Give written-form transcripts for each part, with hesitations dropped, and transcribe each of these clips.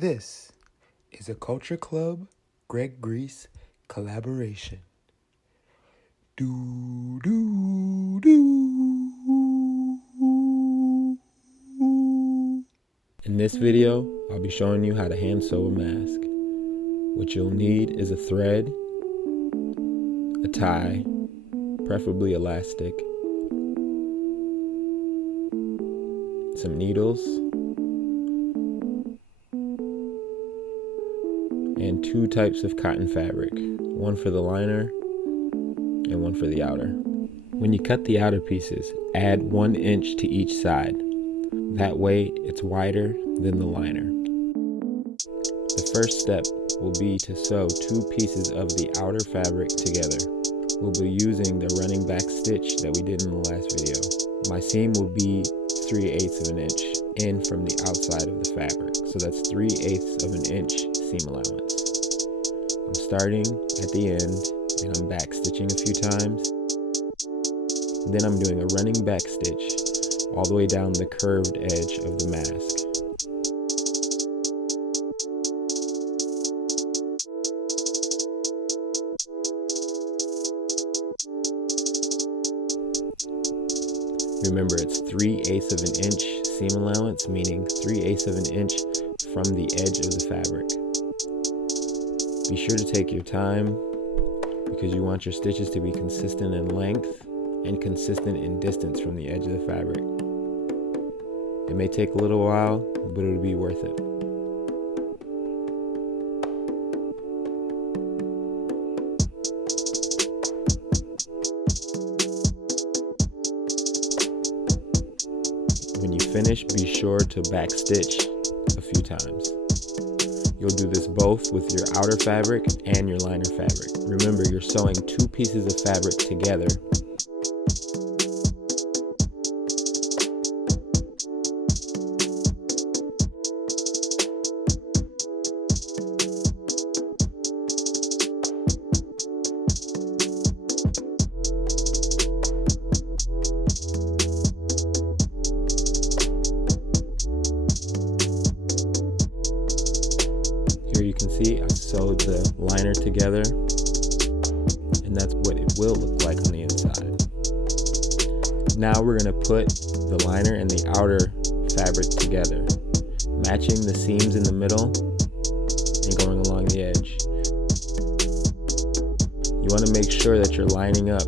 This is a Culture Club Greg Grease collaboration. Do, do, do. In this video, I'll be showing you how to hand sew a mask. What you'll need is a thread, a tie, preferably elastic, some needles, and 2 types of cotton fabric, one for the liner and one for the outer. When you cut the outer pieces, add 1 inch to each side. That way it's wider than the liner. The first step will be to sew 2 pieces of the outer fabric together. We'll be using the running back stitch that we did in the last video. My seam will be 3/8 of an inch in from the outside of the fabric. So that's 3/8 of an inch seam allowance. I'm starting at the end and I'm back stitching a few times. Then I'm doing a running back stitch all the way down the curved edge of the mask. Remember, it's 3/8 of an inch seam allowance, meaning 3/8 of an inch from the edge of the fabric. Be sure to take your time because you want your stitches to be consistent in length and consistent in distance from the edge of the fabric. It may take a little while, but it'll be worth it. When you finish, be sure to backstitch a few times. You'll do this both with your outer fabric and your liner fabric. Remember, you're sewing 2 pieces of fabric together. Here you can see I sewed the liner together, and that's what it will look like on the inside. Now we're going to put the liner and the outer fabric together, matching the seams in the middle and going along the edge. You want to make sure that you're lining up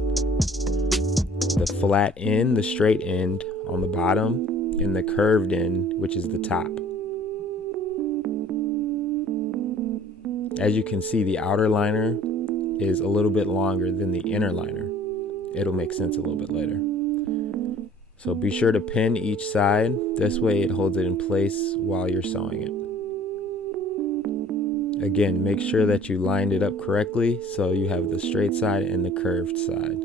the flat end, the straight end on the bottom, and the curved end, which is the top. As you can see, the outer liner is a little bit longer than the inner liner. It'll make sense a little bit later. So be sure to pin each side. This way it holds it in place while you're sewing it. Again, make sure that you lined it up correctly so you have the straight side and the curved side.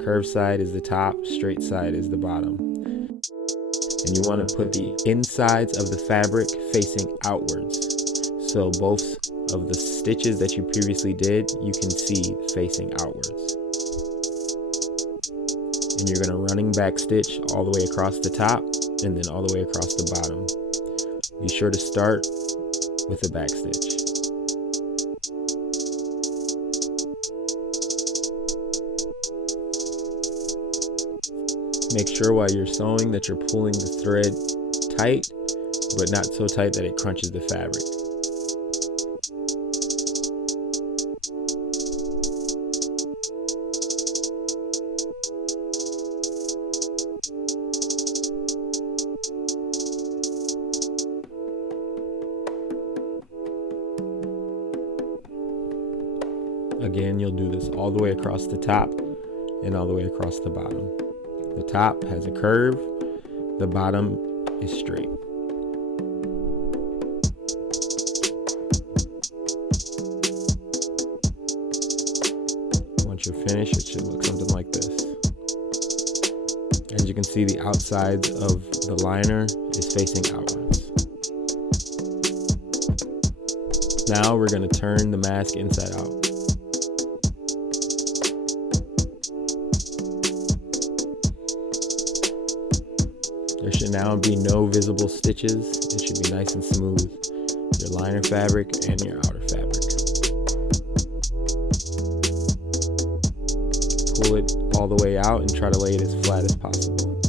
Curved side is the top, straight side is the bottom. And you want to put the insides of the fabric facing outwards. So both of the stitches that you previously did, you can see facing outwards. And you're going to running back stitch all the way across the top and then all the way across the bottom. Be sure to start with a back stitch. Make sure while you're sewing that you're pulling the thread tight, but not so tight that it crunches the fabric. Again, you'll do this all the way across the top and all the way across the bottom. The top has a curve, the bottom is straight. Once you're finished, it should look something like this. As you can see, the outsides of the liner is facing outwards. Now we're going to turn the mask inside out. There should now be no visible stitches. It should be nice and smooth. your liner fabric and your outer fabric. Pull it all the way out and try to lay it as flat as possible.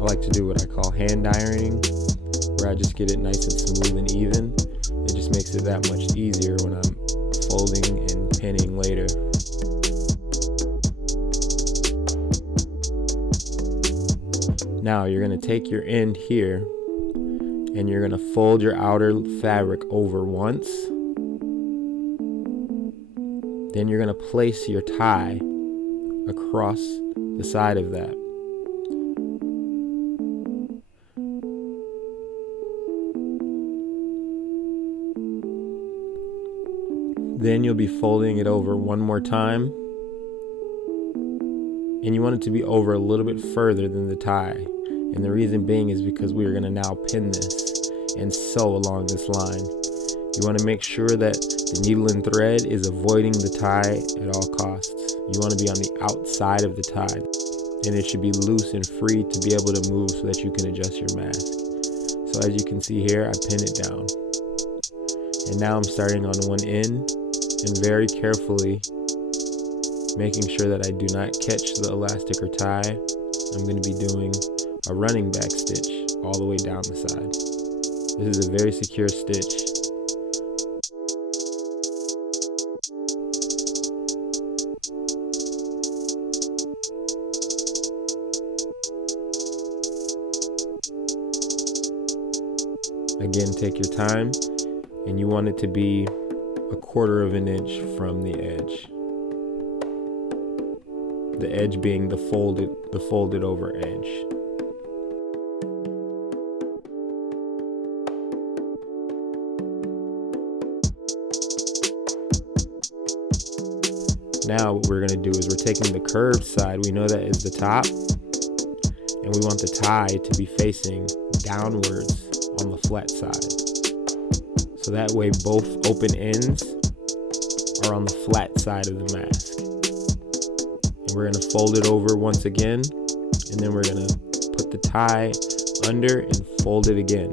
I like to do what I call hand ironing, where I just get it nice and smooth and even. It just makes it that much easier when I'm folding and pinning later. Now you're going to take your end here and you're going to fold your outer fabric over once. Then you're going to place your tie across the side of that. Then you'll be folding it over one more time. And you want it to be over a little bit further than the tie. And the reason being is because we are going to now pin this and sew along this line. You want to make sure that the needle and thread is avoiding the tie at all costs. You want to be on the outside of the tie. And it should be loose and free to be able to move so that you can adjust your mask. So as you can see here, I pin it down. And now I'm starting on one end and very carefully making sure that I do not catch the elastic or tie. I'm going to be doing a running back stitch all the way down the side. This is a very secure stitch. Again, take your time, and you want it to be 1/4 of an inch from the edge. The edge being the folded over edge. Now what we're going to do is we're taking the curved side, we know that is the top, and we want the tie to be facing downwards on the flat side. So that way both open ends are on the flat side of the mask. And we're going to fold it over once again, and then we're going to put the tie under and fold it again,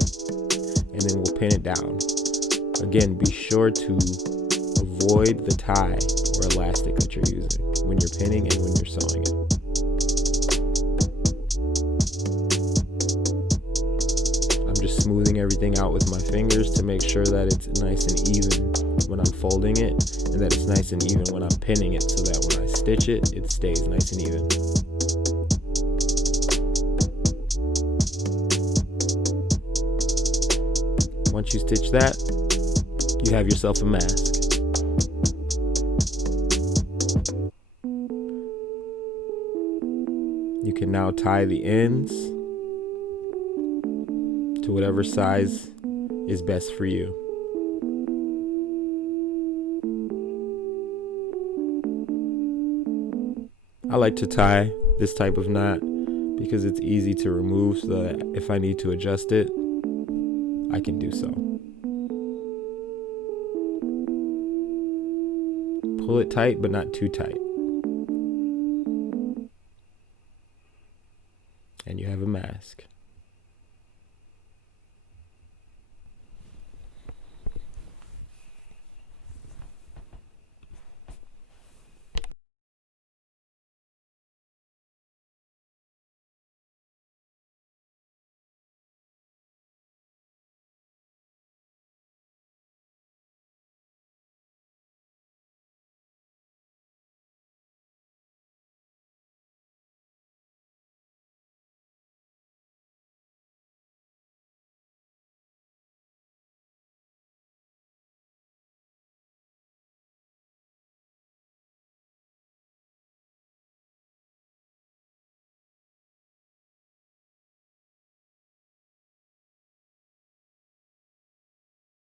and then we'll pin it down. Again, be sure to avoid the tie or elastic that you're using when you're pinning and when you're sewing it. I'm just smoothing everything out with my fingers to make sure that it's nice and even when I'm folding it, and that it's nice and even when I'm pinning it, so that when I stitch it, it stays nice and even. Once you stitch that, you have yourself a mask. You can now tie the ends to whatever size is best for you. I like to tie this type of knot because it's easy to remove, so that if I need to adjust it, I can do so. Pull it tight, but not too tight. And you have a mask.